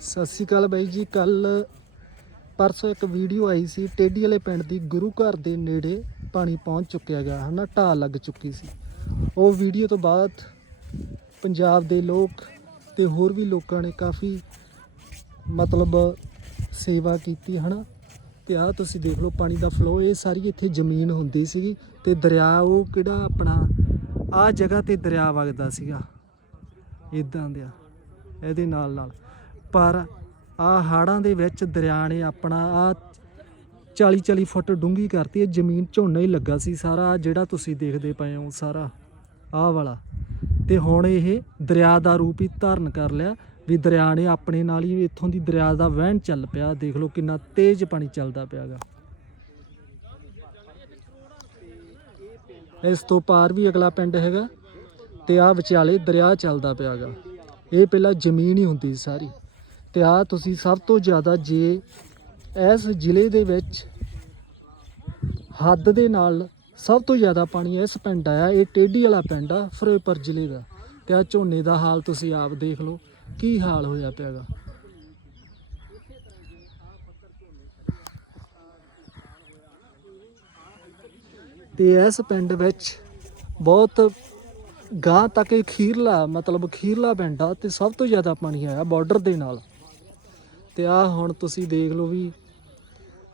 ਸਤਿ ਸ਼੍ਰੀ ਅਕਾਲ ਬਾਈ ਜੀ, ਕੱਲ ਪਰਸੋਂ ਇੱਕ ਵੀਡੀਓ ਆਈ ਸੀ ਟੇਡੀ ਵਾਲੇ ਪਿੰਡ ਦੀ ਗੁਰੂ ਘਰ ਦੇ ਨੇੜੇ ਪਾਣੀ ਪਹੁੰਚ ਚੁੱਕਿਆ ਗਿਆ, ਹਨਾ, ਢਾਹ ਲੱਗ ਚੁੱਕੀ ਸੀ। ਉਹ ਵੀਡੀਓ ਤੋਂ ਬਾਅਦ ਪੰਜਾਬ ਦੇ ਲੋਕ ਤੇ ਹੋਰ ਵੀ ਲੋਕਾਂ ਨੇ ਕਾਫੀ ਮਤਲਬ ਸੇਵਾ ਕੀਤੀ, ਹਨਾ। ਤੇ ਆਹ ਤੁਸੀਂ ਦੇਖ ਲਓ, ਪਾਣੀ ਦਾ ਫਲੋ ਇਹ ਸਾਰੀ ਇੱਥੇ ਜ਼ਮੀਨ ਹੁੰਦੀ ਸੀਗੀ ਤੇ ਦਰਿਆ, ਉਹ ਕਿਹੜਾ ਆਪਣਾ, ਆਹ ਜਗ੍ਹਾ ਤੇ ਦਰਿਆ ਵਗਦਾ ਸੀਗਾ। ਇਦਾਂ ਦਿਆ ਇਹਦੇ ਨਾਲ ਨਾਲ। ਪਰ ਆ ਹਾੜਾਂ ਦੇ ਵਿੱਚ ਦਰਿਆ ਨੇ ਆਪਣਾ ਆ 40 40 ਫੁੱਟ ਡੂੰਘੀ ਕਰਤੀ, ਇਹ ਜ਼ਮੀਨ ਝੋਨਾ ਹੀ ਲੱਗਾ ਸੀ ਸਾਰਾ, ਆਹ ਜਿਹੜਾ ਤੁਸੀਂ ਦੇਖਦੇ ਪਏ ਹੋ ਸਾਰਾ, ਆਹ ਵਾਲਾ। ਤੇ ਹੁਣ ਇਹ ਦਰਿਆ ਦਾ ਰੂਪ ਹੀ ਧਾਰਨ ਕਰ ਲਿਆ ਵੀ ਦਰਿਆ ਨੇ ਆਪਣੇ ਨਾਲ ਹੀ ਇੱਥੋਂ ਦੀ ਦਰਿਆ ਦਾ ਵਹਿਣ ਚੱਲ ਪਿਆ। ਦੇਖ ਲਓ ਕਿੰਨਾ ਤੇਜ਼ ਪਾਣੀ ਚੱਲਦਾ ਪਿਆਗਾ। ਇਸ ਤੋਂ ਪਾਰ ਵੀ ਅਗਲਾ ਪਿੰਡ ਹੈਗਾ। ਤੇ ਆ ਵਿਚਾਲੇ ਦਰਿਆ ਚੱਲਦਾ ਪਿਆਗਾ। ਇਹ ਪਹਿਲਾਂ ਜ਼ਮੀਨ ਹੀ ਹੁੰਦੀ ਸੀ ਸਾਰੀ। ਤੇ ਆ ਤੁਸੀਂ ਸਭ ਤੋਂ ਜ਼ਿਆਦਾ ਜੇ ਇਸ ਜ਼ਿਲ੍ਹੇ ਦੇ ਵਿੱਚ ਹੱਦ ਦੇ ਨਾਲ ਸਭ ਤੋਂ ਜ਼ਿਆਦਾ ਪਾਣੀ ਇਸ ਪਿੰਡ ਆਇਆ, ਇਹ ਟੇਢੀ ਵਾਲਾ ਪਿੰਡ ਆ, ਫਿਰੋਜ਼ਪੁਰ ਜ਼ਿਲ੍ਹੇ ਦਾ। ਤੇ ਆ ਝੋਨੇ ਦਾ ਹਾਲ ਤੁਸੀਂ ਆਪ ਦੇਖ ਲਓ, ਕੀ ਹਾਲ ਹੋਇਆ ਪਿਆਗਾ। ਤੇ ਇਸ ਪਿੰਡ ਵਿੱਚ ਬਹੁਤ ਗਾਂ ਤੱਕ ਇਹ ਖੀਰਲਾ, ਮਤਲਬ ਖੀਰਲਾ ਪਿੰਡ ਆ ਤੇ ਸਭ ਤੋਂ ਜ਼ਿਆਦਾ ਪਾਣੀ ਆਇਆ ਬਾਰਡਰ ਦੇ ਨਾਲ। ਤੇ ਆ ਹੁਣ ਤੁਸੀਂ ਦੇਖ ਲਓ ਵੀ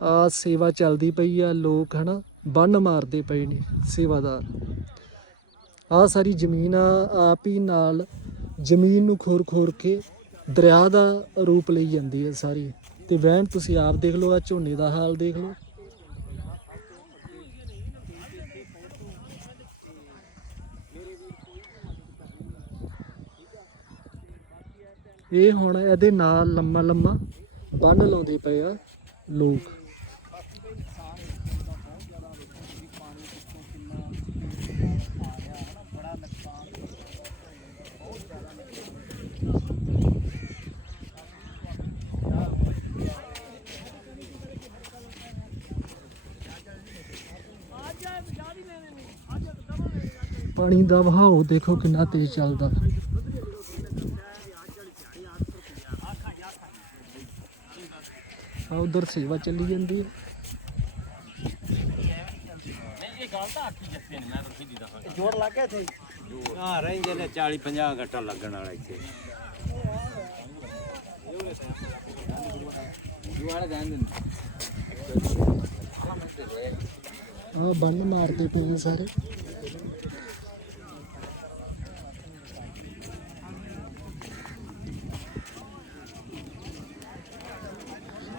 ਆ ਸੇਵਾ ਚੱਲਦੀ ਪਈ ਆ, ਲੋਕ ਹਨਾ ਬੰਨ ਮਾਰਦੇ ਪਏ ਨੇ ਸੇਵਾਦਾਰ। ਆ ਸਾਰੀ ਜ਼ਮੀਨ ਆ, ਆਪ ਹੀ ਨਾਲ ਜ਼ਮੀਨ ਨੂੰ ਖੋਰ ਖੋਰ ਕੇ ਦਰਿਆ ਦਾ ਰੂਪ ਲਈ ਜਾਂਦੀ ਹੈ ਸਾਰੀ। ਤੇ ਵਹਿਣ ਤੁਸੀਂ ਆਪ ਦੇਖ ਲਓ ਆ ਝੋਨੇ ਦਾ ਹਾਲ ਦੇਖ ਲਓ। ਇਹ ਹੁਣ ਇਹਦੇ ਨਾਲ ਲੰਮਾ ਲੰਮਾ ਬੰਨ ਲਾਉਂਦੇ ਪਏ ਆ ਲੋਕ। ਪਾਣੀ ਦਾ ਵਹਾਅ ਦੇਖੋ ਕਿੰਨਾ ਤੇਜ਼ ਚੱਲਦਾ। ਆ ਉਧਰ ਸੇਵਾ ਚੱਲੀ ਜਾਂਦੀ ਹੈ। ਜੋੜ ਲੱਗ ਗਿਆ ਇੱਥੇ? ਹਾਂ ਰਹਿੰਦੇ ਨੇ 40 50 ਘੰਟਾ ਲੱਗਣ ਵਾਲਾ ਇੱਥੇ। ਆ ਬੰਨ ਮਾਰਦੇ ਪਏ ਨੇ ਸਾਰੇ।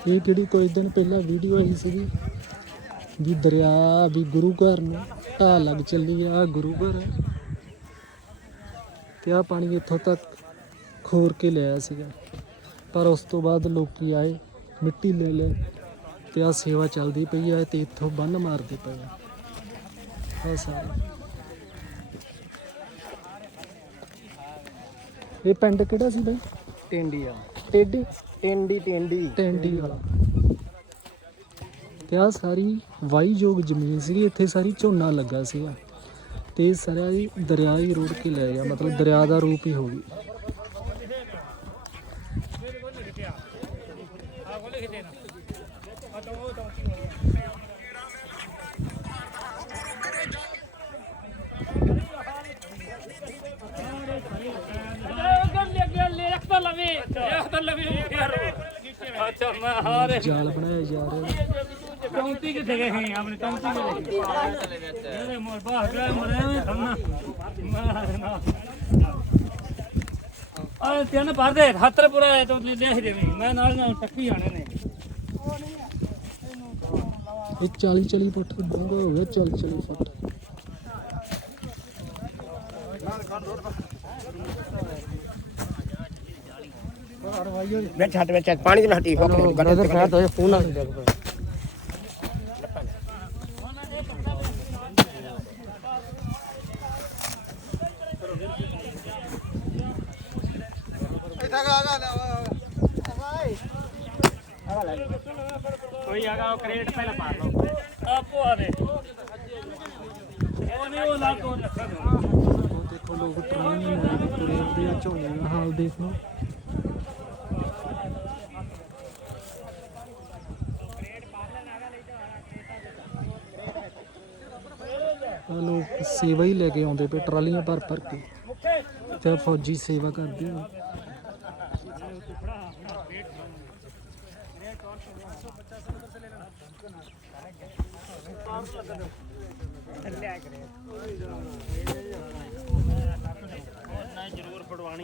ਇਹ ਕਿਹੜੀ ਕੁਝ ਦਿਨ ਪਹਿਲਾਂ ਵੀਡੀਓ ਆਈ ਸੀਗੀ ਵੀ ਦਰਿਆ ਵੀ ਗੁਰੂ ਘਰ ਨੂੰ ਢਾਹ ਲੱਗ ਚੱਲੀ ਆ, ਆਹ ਗੁਰੂ ਘਰ ਹੈ ਤੇ ਆ ਪਾਣੀ ਇੱਥੋਂ ਤੱਕ ਖੋਰ ਕੇ ਲਿਆ ਸੀਗਾ। ਪਰ ਉਸ ਤੋਂ ਬਾਅਦ ਲੋਕੀ ਆਏ, ਮਿੱਟੀ ਲੈ ਲੈ ਤੇ ਆ ਸੇਵਾ ਚੱਲਦੀ ਪਈ ਆ ਤੇ ਇੱਥੋਂ ਬੰਨ ਮਾਰਦੇ ਪਏ ਆ। ਆਹ ਸਾਰੇ। ਇਹ ਪਿੰਡ ਕਿਹੜਾ ਸੀ ਬਈ? ਟਿੰਡੀ ਟੇਡੀ ਟਿੰਡੀ ਟਿੰਡੀ। ਟੈਂਡੀ ਵਾਲਾ। ਤੇ ਆ ਸਾਰੀ ਵਾਈਯੋਗ ਜ਼ਮੀਨ ਸੀਗੀ, ਇੱਥੇ ਸਾਰੀ ਝੋਨਾ ਲੱਗਾ ਸੀਗਾ। ਤੇ ਸਾਰਾ ਹੀ ਦਰਿਆ ਹੀ ਰੋੜ ਕੇ ਲੈ ਗਿਆ, ਮਤਲਬ ਦਰਿਆ ਦਾ ਰੂਪ ਹੀ ਹੋ ਗਈ ਅੱਛਾ ਮੈਂ ਹਾਰੇ ਜਾਲ ਬਣਾਇਆ ਰਿਹਾ। ਚੌਂਤੀ ਕਿੱਥੇ ਗਏ ਸੀ ਆਪਣੇ ਚੌਂਤੀ ਕਿੱਥੇ ਗਏ? ਇਹਦੇ ਮੋਰ ਬਾਹਰ ਗਏ ਮਰੇ ਮੈਂ ਖੰਨਾ ਮੈਂ ਆ ਤਿੰਨ ਪਰਦੇ ਹੱਤਰਪੁਰਾ ਹੈ ਤੋਂ ਲੈ ਸੀ ਦੇਵੀ। ਮੈਂ ਨਾਲ ਨਾਲ ਟੱਕੀ ਆਣੇ ਨੇ। ਇਹ 40 40 ਫੁੱਟ ਡੂੰਘਾ ਹੋ ਗਿਆ 40 40 ਫੁੱਟ। ਪਾਣੀ ਦੇ ਕੋਈ ਆਗਾ ਕ੍ਰੇਟ ਪਹਿਲਾਂ ਪਾ ਲਓ ਆਪੋ ਆ ਉਹ ਨਹੀਂ ਉਹ ਲਾ ਕੋ ਦੇਖੋ ਲੋਕ ਟ੍ਰੇਨ ਨਾਲ ਤੁਰੇ ਆਉਂਦੇ ਆ, ਝੋਨੇ ਦਾ ਹਾਲ ਦੇਖ। ਲੋਕ ਸੇਵਾ ਹੀ ਲੈ ਕੇ ਆਉਂਦੇ ਪਏ, ਟਰਾਲੀਆਂ ਭਰ ਭਰ ਕੇ। ਤੇ ਫੌਜੀ ਸੇਵਾ ਕਰਦੇ ਆ। ਜਰੂਰ ਪੜਵਾਣੀ